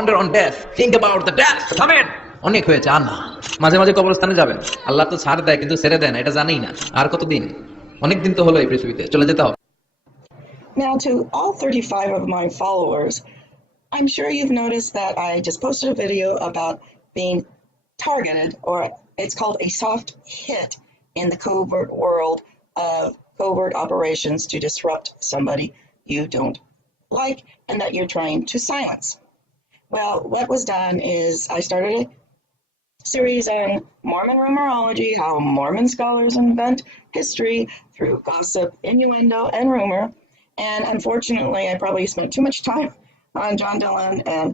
ponder on death, think about the death, থামেন, অনেক হয়েছে আর না। মাঝে মাঝে কবরস্থানে যাবেন, আল্লাহ তো ছাড় দেয় কিন্তু ছেড়ে দেয় না, এটা জানেই না। আর কতদিন? অনেক দিন তো হলো এই পৃথিবীতে, চলে যেতে হবে। Now, to all 35 of my followers, I'm sure you've noticed that I just posted a video about being targeted, or it's called a soft hit in the covert world of covert operations to disrupt somebody you don't like and that you're trying to silence. Well, what was done is I started a series on Mormon rumorology, how Mormon scholars invent history through gossip, innuendo, and rumor. And unfortunately, I probably spent too much time on John Dillon and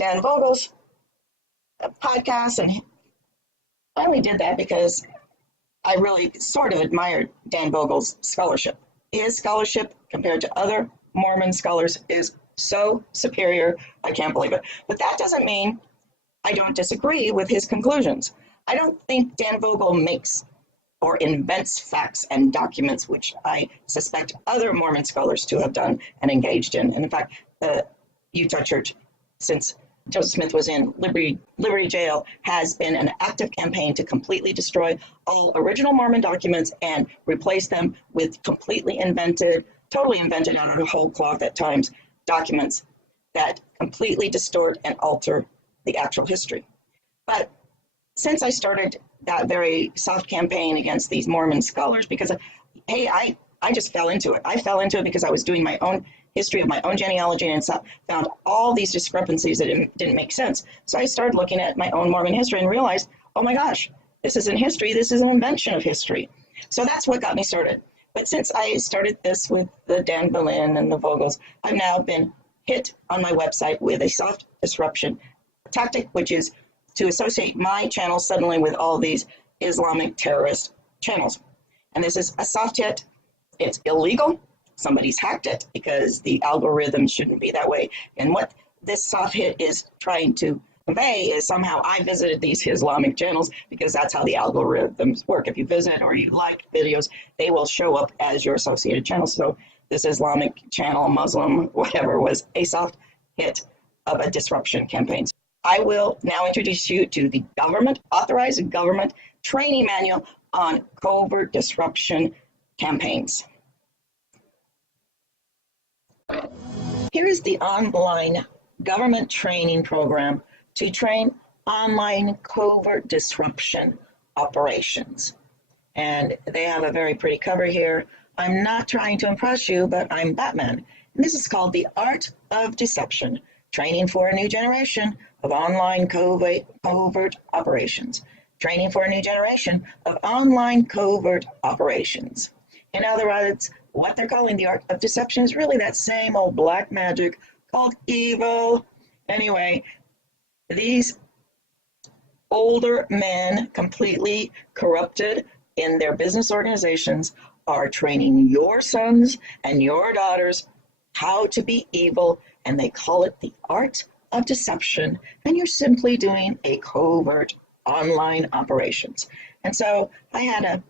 Dan Vogel's podcast, and I only did that because I really sort of admired Dan Vogel's scholarship. His scholarship compared to other Mormon scholars is so superior, I can't believe it. But that doesn't mean I don't disagree with his conclusions. I don't think Dan Vogel makes or invents facts and documents, which I suspect other Mormon scholars to have done and engaged in. And in fact, the Utah Church, since Joseph Smith was in Liberty Jail, has been an active campaign to completely destroy all original Mormon documents and replace them with completely invented, totally invented out of the whole cloth at times, documents that completely distort and alter the actual history. But since I started that very soft campaign against these Mormon scholars, because, hey, I just fell into it. I fell into it because I was doing my own history of my own genealogy and found all these discrepancies that didn't make sense. So I started looking at my own Mormon history and realized, oh my gosh, this isn't history, this is an invention of history. So that's what got me started. But since I started this with the Dan Boleyn and the Vogels, I've now been hit on my website with a soft disruption tactic, which is to associate my channel suddenly with all these Islamic terrorist channels. And this is a soft hit. It's illegal. Somebody's hacked it because the algorithm shouldn't be that way. And what this soft hit is trying to convey is somehow I visited these Islamic channels, because that's how the algorithms work. If you visit or you like videos, they will show up as your associated channel. So this Islamic channel, Muslim, whatever, was a soft hit of a disruption campaign. I will now introduce you to the authorized government training manual on covert disruption campaigns. Here is the online government training program to train online covert disruption operations. And they have a very pretty cover here. I'm not trying to impress you, but I'm Batman. And this is called The Art of Deception, Training for a New Generation of Online Covert Operations. Training for a New Generation of Online Covert Operations. In other words, what they're calling the art of deception is really that same old black magic called evil. Anyway, these older men, completely corrupted in their business organizations, are training your sons and your daughters how to be evil, and they call it the art of deception, and you're simply doing a covert online operations. And so I had a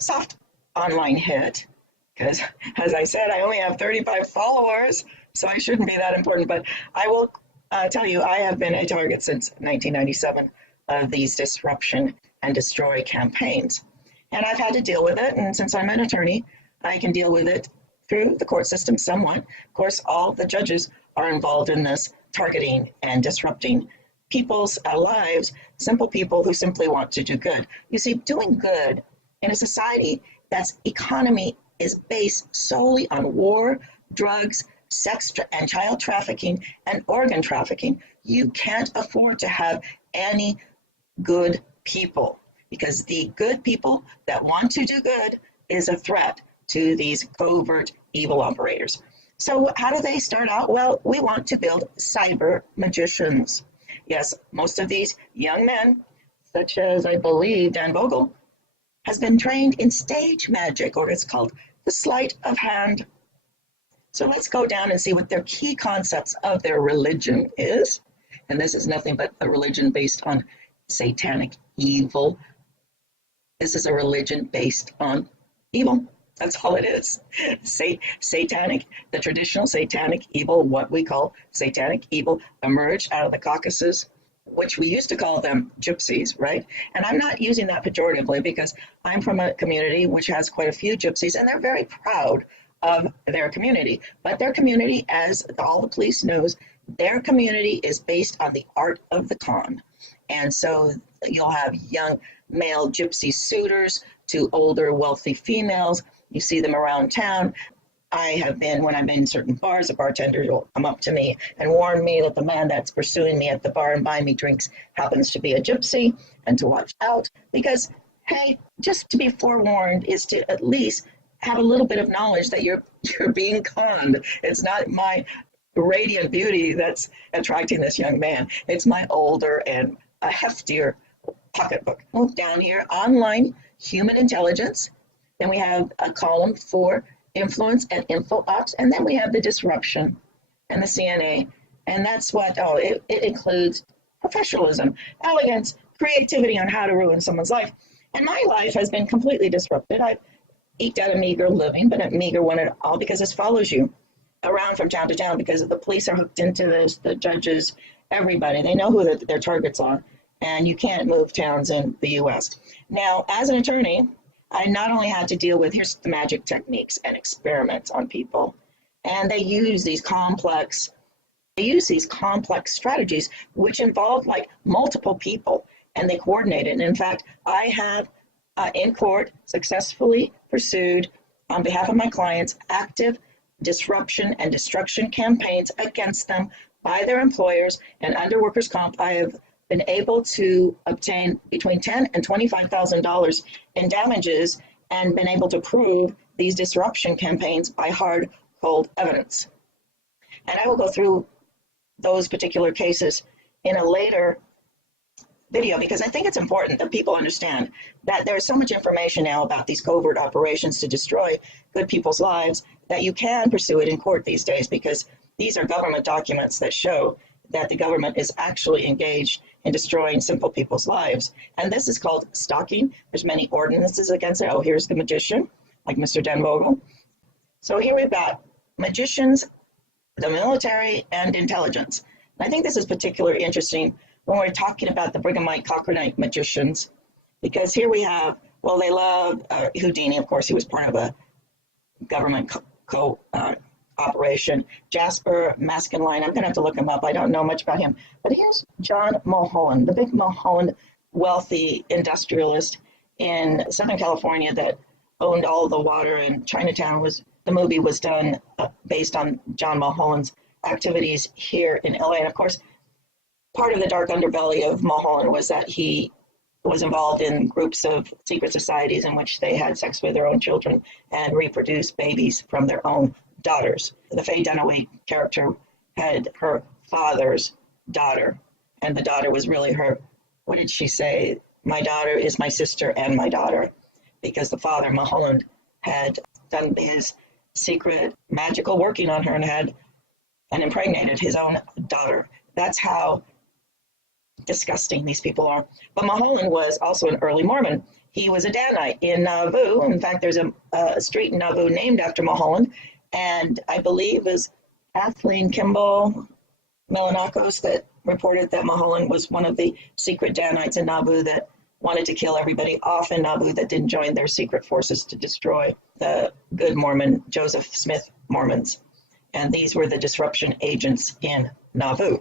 soft online hit, because, as I said, I only have 35 followers, so I shouldn't be that important. But I will tell you, I have been a target since 1997 of these disruption and destroy campaigns. And I've had to deal with it, and since I'm an attorney, I can deal with it through the court system somewhat. Of course, all the judges are involved in this targeting and disrupting people's lives, simple people who simply want to do good. You see, doing good in a society that's economy is based solely on war, drugs, sex and child trafficking, and organ trafficking, you can't afford to have any good people, because the good people that want to do good is a threat to these covert evil operators. So how do they start out? Well, we want to build cyber magicians. Yes, most of these young men, such as I believe Dan Vogel, has been trained in stage magic, or it's called the sleight of hand. So let's go down and see what their key concepts of their religion is. And this is nothing but a religion based on satanic evil. This is a religion based on evil. That's all it is. Satanic, the traditional satanic evil, what we call satanic evil, emerged out of the Caucasus, which we used to call them gypsies, right? And I'm not using that pejoratively because I'm from a community which has quite a few gypsies, and they're very proud of their community. But their community, as all the police knows, their community is based on the art of the con. And so you'll have young male gypsy suitors to older wealthy females. You see them around town. I have been, when I'm in certain bars, a bartender will come up to me and warn me that the man that's pursuing me at the bar and buying me drinks happens to be a gypsy, and to watch out because, hey, just to be forewarned is to at least have a little bit of knowledge that you're being conned. It's not my radiant beauty that's attracting this young man. It's my older and a heftier pocketbook. Move down here, online human intelligence. Then we have a column for influence and info ops, and then we have the disruption and the CNA. And that's what, it includes professionalism, elegance, creativity on how to ruin someone's life. And my life has been completely disrupted. I've eked out a meager living, but a meager one at all, because this follows you around from town to town because the police are hooked into this, the judges, everybody. They know who their targets are, and you can't move towns in the U.S. Now, as an attorney, I not only had to deal with, here's the magic techniques and experiments on people, and they use these complex strategies, which involve like multiple people, and they coordinate it. And in fact, I have in court successfully pursued, on behalf of my clients, active disruption and destruction campaigns against them by their employers. And under workers' comp, I have been able to obtain between $10,000 and $25,000 in damages, and been able to prove these disruption campaigns by hard, cold evidence. And I will go through those particular cases in a later video, because I think it's important that people understand that there's so much information now about these covert operations to destroy good people's lives that you can pursue it in court these days, because these are government documents that show that the government is actually engaged in destroying simple people's lives. And this is called stalking. There's many ordinances against it. Oh, here's the magician, like Mr. Den Vogel. So here we've got magicians, the military, and intelligence. And I think this is particularly interesting when we're talking about the Brighamite Cochranite magicians, because here we have, well, they love Houdini. Of course, he was part of a government operation. Jasper Maskenline, I'm going to have to look him up. I don't know much about him. But here's John Mulholland, the big Mulholland wealthy industrialist in Southern California that owned all the water, and Chinatown the movie was done based on John Mulholland's activities here in LA. And of course, part of the dark underbelly of Mulholland was that he was involved in groups of secret societies in which they had sex with their own children and reproduced babies from their own daughters. The Faye Dunaway character had her father's daughter, and the daughter was really her, what did she say? My daughter is my sister and my daughter, because the father, Mulholland, had done his secret magical working on her and impregnated his own daughter. That's how disgusting these people are. But Mulholland was also an early Mormon. He was a Danite in Nauvoo. In fact, there's a street in Nauvoo named after Mulholland, and I believe it was Kathleen Kimball Melanakos that reported that Mulholland was one of the secret Danites in Nauvoo that wanted to kill everybody off in Nauvoo that didn't join their secret forces to destroy the good Mormon, Joseph Smith Mormons. And these were the disruption agents in Nauvoo.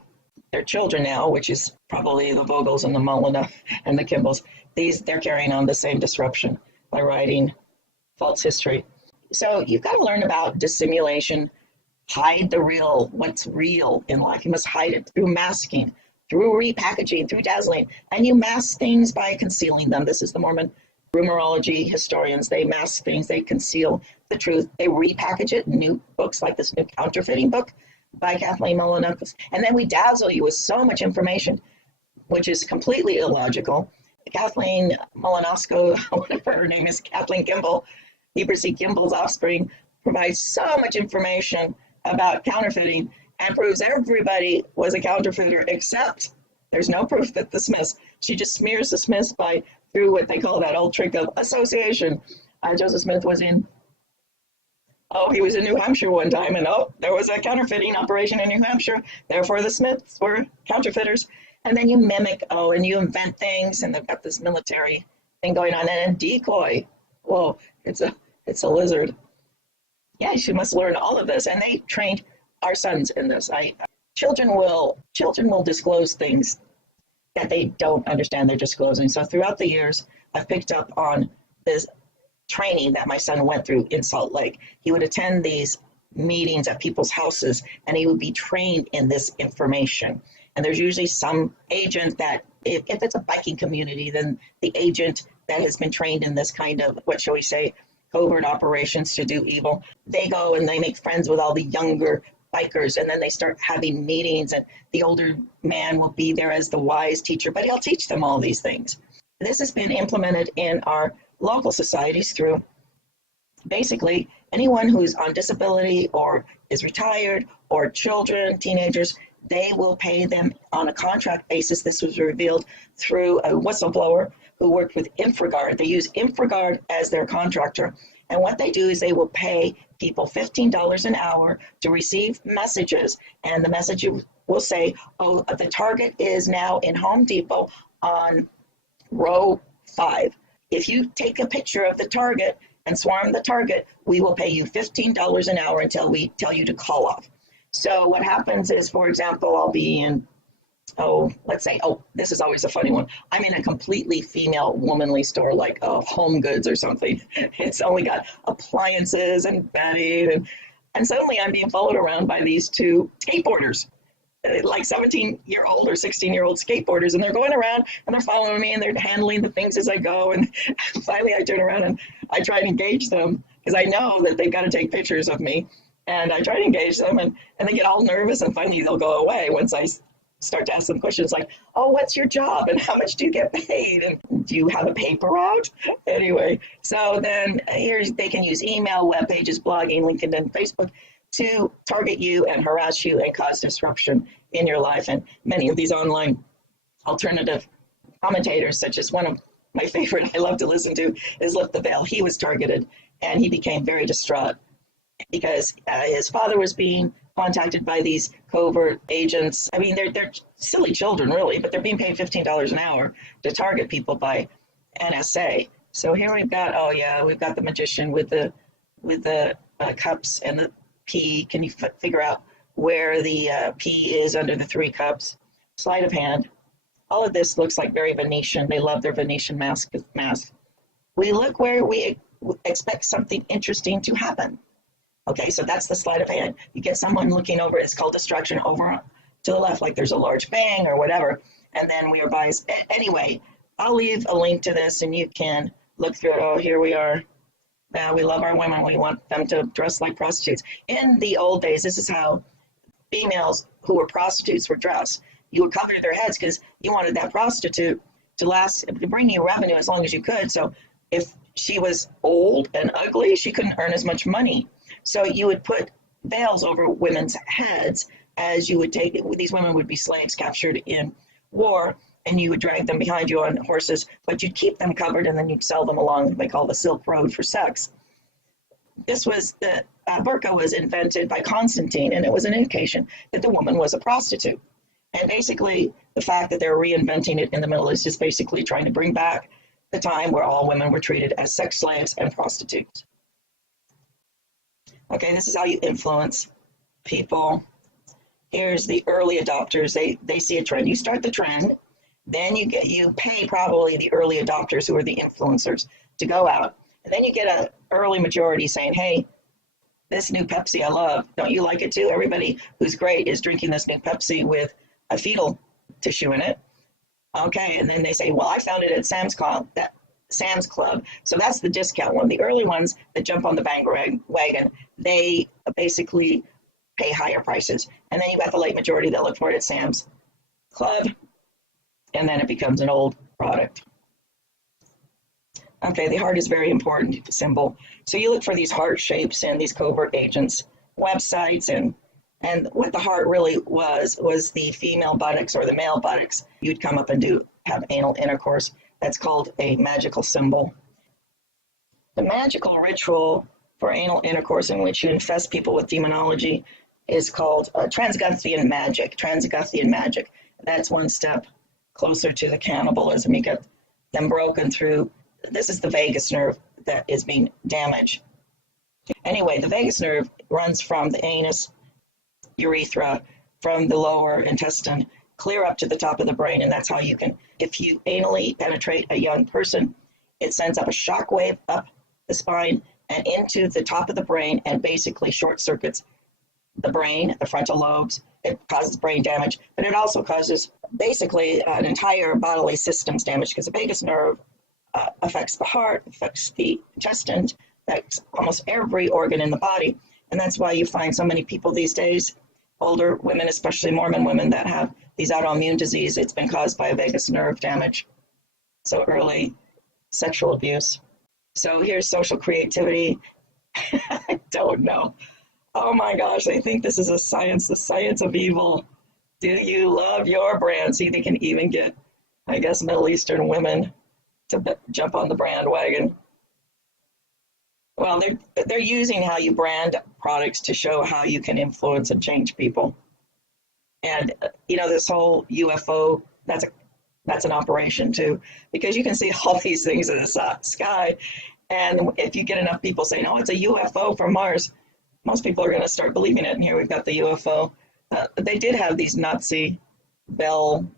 Their children now, which is probably the Vogels and the Mullen and the Kimballs, they're carrying on the same disruption by writing false history. So you've got to learn about dissimulation, hide the real, what's real in life. You must hide it through masking, through repackaging, through dazzling. And you mask things by concealing them. This is the Mormon rumorology historians. They mask things, they conceal the truth, they repackage it in new books like this new counterfeiting book by Kathleen Melanakos. And then we dazzle you with so much information, which is completely illogical. Kathleen Melanakos, whatever her name is, Kathleen Kimball, Heber C. Kimball's offspring, provides so much information about counterfeiting and proves everybody was a counterfeiter, except there's no proof that the Smiths. She just smears the Smiths through what they call that old trick of association. Joseph Smith was in Oh, he was in New Hampshire one time, and oh, there was a counterfeiting operation in New Hampshire. Therefore, the Smiths were counterfeiters. And then you mimic, oh, and you invent things, and they've got this military thing going on. And a decoy. Whoa, it's a lizard. Yeah, you must learn all of this. And they trained our sons in this. Children will disclose things that they don't understand they're disclosing. So throughout the years, I've picked up on this training that my son went through in Salt Lake. He would attend these meetings at people's houses, and he would be trained in this information. And there's usually some agent that, if it's a biking community, then the agent that has been trained in this kind of, what shall we say, covert operations to do evil, they go and they make friends with all the younger bikers, and then they start having meetings, and the older man will be there as the wise teacher, but he'll teach them all these things. This has been implemented in our local societies through basically anyone who's on disability or is retired, or children, teenagers. They will pay them on a contract basis. This was revealed through a whistleblower who worked with InfraGard. They use InfraGard as their contractor. And what they do is they will pay people $15 an hour to receive messages. And the message will say, oh, the target is now in Home Depot on row 5. If you take a picture of the target and swarm the target, we will pay you $15 an hour until we tell you to call off. So what happens is, for example, I'll be in, let's say, this is always a funny one. I'm in a completely female womanly store, like Home Goods or something. It's only got appliances and bedding. And suddenly I'm being followed around by these two skateboarders, like 17-year-old or 16-year-old skateboarders. And they're going around and they're following me and they're handling the things as I go. And finally I turn around and I try to engage them because I know that they've got to take pictures of me. And I try to engage them, and they get all nervous, and finally they'll go away once I start to ask them questions like, oh, what's your job, and how much do you get paid, and do you have a paper route? Anyway, so then they can use email, web pages, blogging, LinkedIn, and Facebook to target you and harass you and cause disruption in your life. And many of these online alternative commentators, such as one of my favorite I love to listen to, is Lift the Veil. He was targeted, and he became very distraught because his father was being contacted by these covert agents. I mean, they're silly children, really, but they're being paid $15 an hour to target people by NSA. So here we've got, we've got the magician with the cups and the P. Can you figure out where the P is under the 3 cups? Sleight of hand. All of this looks like very Venetian. They love their Venetian mask. We look where we expect something interesting to happen. Okay, so that's the sleight of hand. You get someone looking over, it's called distraction, over to the left, like there's a large bang or whatever, and then we are biased. Anyway, I'll leave a link to this and you can look through it. Oh, here we are. We love our women. We want them to dress like prostitutes. In the old days, this is how females who were prostitutes were dressed. You would cover their heads because you wanted that prostitute to bring you revenue as long as you could. So if she was old and ugly, she couldn't earn as much money. So you would put veils over women's heads as you would take it. These women would be slaves captured in war, and you would drag them behind you on horses, but you'd keep them covered and then you'd sell them along, they call the Silk Road, for sex. This was the burqa was invented by Constantine, and it was an indication that the woman was a prostitute. And basically, the fact that they're reinventing it in the Middle East is basically trying to bring back the time where all women were treated as sex slaves and prostitutes. Okay, this is how you influence people. Here's the early adopters. They see a trend. You start the trend, then you pay probably the early adopters who are the influencers to go out, and then you get an early majority saying, hey, this new Pepsi I love, don't you like it too? Everybody who's great is drinking this new Pepsi with a fetal tissue in it. Okay, and then they say, well, I found it at Sam's Club. So that's the discount one. The early ones that jump on the bandwagon, they basically pay higher prices. And then you got the late majority that look for it at Sam's Club, and then it becomes an old product. Okay, the heart is very important symbol. So you look for these heart shapes in these covert agents' websites, and what the heart really was the female buttocks or the male buttocks. You'd come up and have anal intercourse. That's called a magical symbol. The magical ritual for anal intercourse in which you infest people with demonology is called transguthian magic. Transguthian magic. That's one step closer to the cannibalism. You get them broken through. This is the vagus nerve that is being damaged. Anyway, the vagus nerve runs from the anus, urethra, from the lower intestine, clear up to the top of the brain. And that's how you can, if you anally penetrate a young person, it sends up a shock wave up the spine and into the top of the brain and basically short circuits the brain, the frontal lobes. It causes brain damage, but it also causes basically an entire bodily systems damage because the vagus nerve affects the heart, affects the intestines, affects almost every organ in the body. And that's why you find so many people these days, older women, especially Mormon women, that have these autoimmune disease. It's been caused by a vagus nerve damage. So early sexual abuse. So here's social creativity. I don't know. Oh my gosh, I think this is a science, the science of evil. Do you love your brand? See, they can even get, I guess, Middle Eastern women to jump on the bandwagon. Well, they're using how you brand products to show how you can influence and change people. And, this whole UFO, that's an operation too, because you can see all these things in the sky. And if you get enough people saying, oh, it's a UFO from Mars, most people are going to start believing it. And here we've got the UFO. They did have these Nazi Bell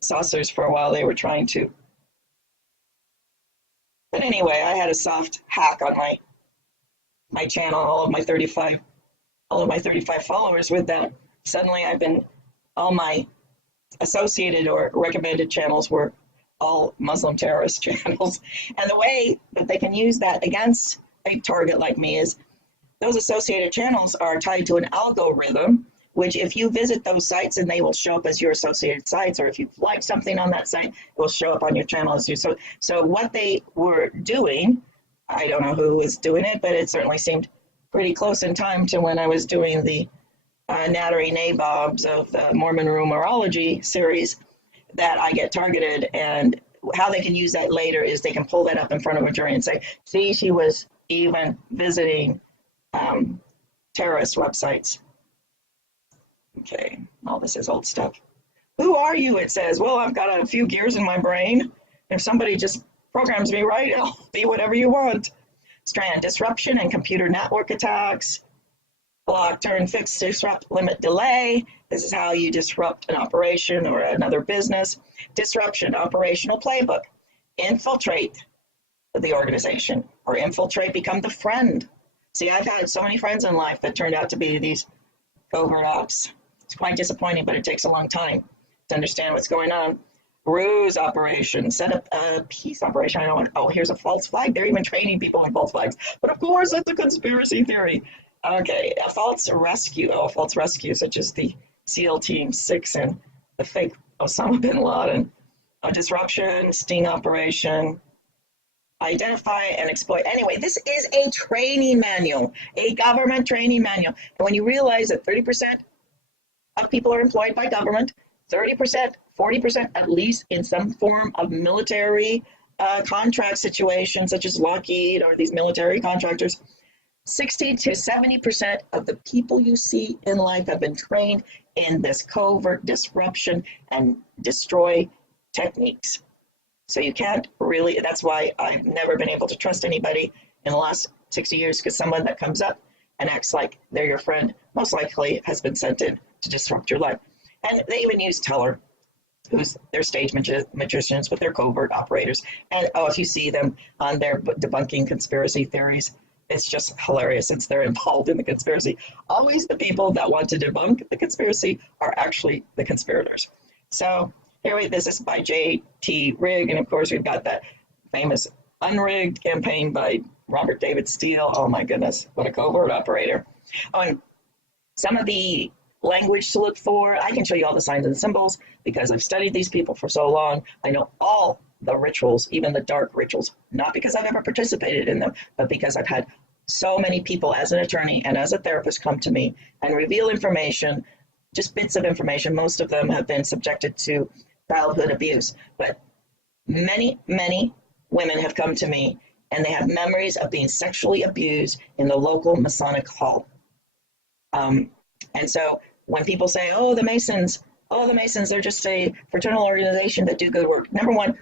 saucers for a while. They were trying to. But anyway, I had a soft hack on my channel, all of my 35 followers with that. Suddenly all my associated or recommended channels were all Muslim terrorist channels. And the way that they can use that against a target like me is those associated channels are tied to an algorithm, which if you visit those sites and they will show up as your associated sites, or if you like something on that site, it will show up on your channel as you. So what they were doing, I don't know who was doing it, but it certainly seemed pretty close in time to when I was doing the Nattery Nabobs of the Mormon Rumorology series, that I get targeted. And how they can use that later is they can pull that up in front of a jury and say, see, she was even visiting terrorist websites. Okay, all this is old stuff. Who are you? It says. Well, I've got a few gears in my brain. If somebody just programs me right, I'll be whatever you want. Strand disruption and computer network attacks. Block, turn, fix, disrupt, limit, delay. This is how you disrupt an operation or another business. Disruption, operational playbook. Infiltrate the organization, or infiltrate, become the friend. See, I've had so many friends in life that turned out to be these covert ops. It's quite disappointing, but it takes a long time to understand what's going on. Ruse operation, set up a peace operation. I don't want, oh, here's a false flag. They're even training people on false flags. But of course, that's a conspiracy theory. Okay, a false rescue. Oh, a false rescue, such as the SEAL Team 6 and the fake Osama bin Laden. A disruption, sting operation. Identify and exploit. Anyway, this is a training manual, a government training manual. And when you realize that 30% of people are employed by government, 30%, 40% at least in some form of military contract situation, such as Lockheed or these military contractors, 60 to 70% of the people you see in life have been trained in this covert disruption and destroy techniques. So you can't really, that's why I've never been able to trust anybody in the last 60 years, because someone that comes up and acts like they're your friend most likely has been sent in to disrupt your life. And they even use Teller, who's their stage magicians, but they're covert operators. And if you see them on there debunking conspiracy theories, it's just hilarious since they're involved in the conspiracy. Always the people that want to debunk the conspiracy are actually the conspirators. So anyway, this is by J.T. Rigg, and of course we've got that famous unrigged campaign by Robert David Steele. Oh my goodness, what a covert operator. Oh, and some of the language to look for, I can show you all the signs and symbols because I've studied these people for so long. I know all the rituals, even the dark rituals, not because I've ever participated in them, but because I've had so many people as an attorney and as a therapist come to me and reveal information, just bits of information. Most of them have been subjected to childhood abuse, but many, many women have come to me and they have memories of being sexually abused in the local Masonic hall. And so when people say, oh, the Masons, they're just a fraternal organization that do good work. Number one,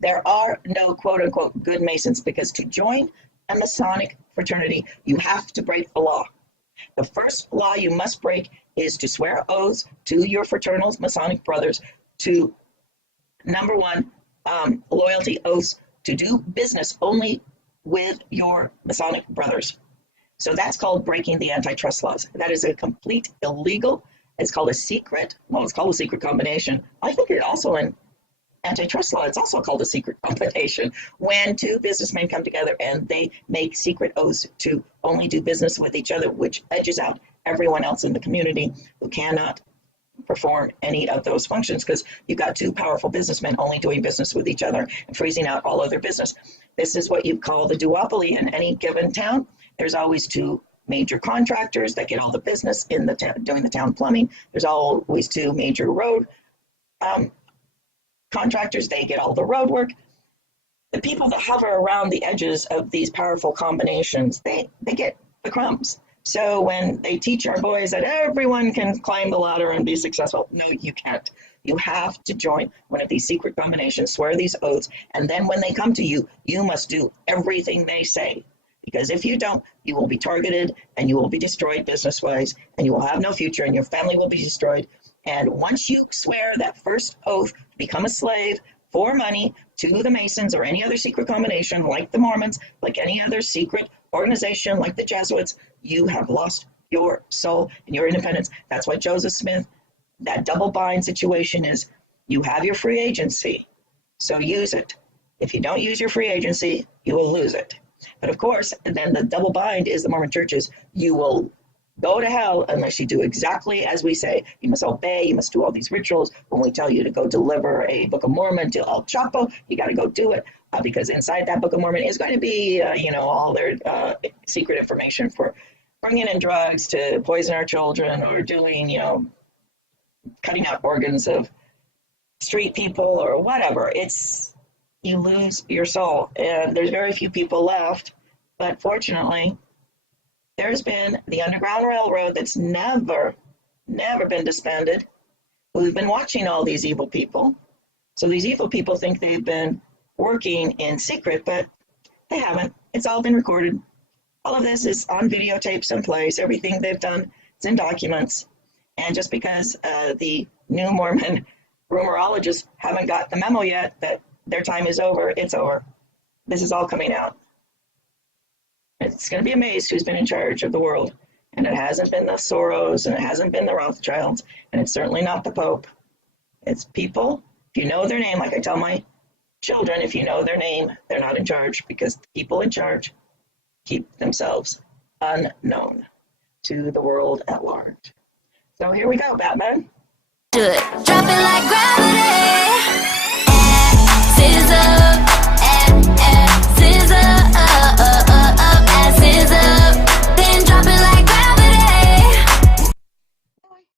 there are no quote unquote good Masons, because to join a Masonic fraternity, you have to break the law. The first law you must break is to swear oaths to your fraternal Masonic brothers to, number one, loyalty oaths to do business only with your Masonic brothers. So that's called breaking the antitrust laws. That is a complete illegal. It's called a secret. Well, it's called a secret combination. I think it also in antitrust law, it's also called a secret combination, when two businessmen come together and they make secret oaths to only do business with each other, which edges out everyone else in the community who cannot perform any of those functions, because you've got two powerful businessmen only doing business with each other and freezing out all other business. This is what you call the duopoly in any given town. There's always two major contractors that get all the business in the town, doing the town plumbing. There's always two major road contractors, they get all the road work. The people that hover around the edges of these powerful combinations, they get the crumbs. So when they teach our boys that everyone can climb the ladder and be successful, no, you can't. You have to join one of these secret combinations, swear these oaths, and then when they come to you, you must do everything they say. Because if you don't, you will be targeted and you will be destroyed business-wise, and you will have no future and your family will be destroyed. And once you swear that first oath to become a slave for money to the Masons or any other secret combination like the Mormons, like any other secret organization like the Jesuits, you have lost your soul and your independence. That's why Joseph Smith, that double bind situation is, you have your free agency, so use it. If you don't use your free agency, you will lose it. But of course, then the double bind is the Mormon churches. You will go to hell unless you do exactly as we say. You must obey. You must do all these rituals. When we tell you to go deliver a Book of Mormon to El Chapo, you got to go do it, because inside that Book of Mormon is going to be, all their secret information for bringing in drugs to poison our children, or doing, cutting out organs of street people or whatever. You lose your soul, and there's very few people left. But fortunately, there's been the Underground Railroad that's never been disbanded, who've been watching all these evil people. So these evil people think they've been working in secret, but they haven't. It's all been recorded. All of this is on videotape someplace. Everything they've done is in documents. And just because the new Mormon rumorologists haven't got the memo yet that their time is over, it's over. This is all coming out. It's going to be amazed who's been in charge of the world. And it hasn't been the Soros, and it hasn't been the Rothschilds, and it's certainly not the Pope. It's people. If you know their name, like I tell my children, if you know their name, they're not in charge, because the people in charge keep themselves unknown to the world at large. So here we go, Batman. Do it. Drop it like gravity. Scissors.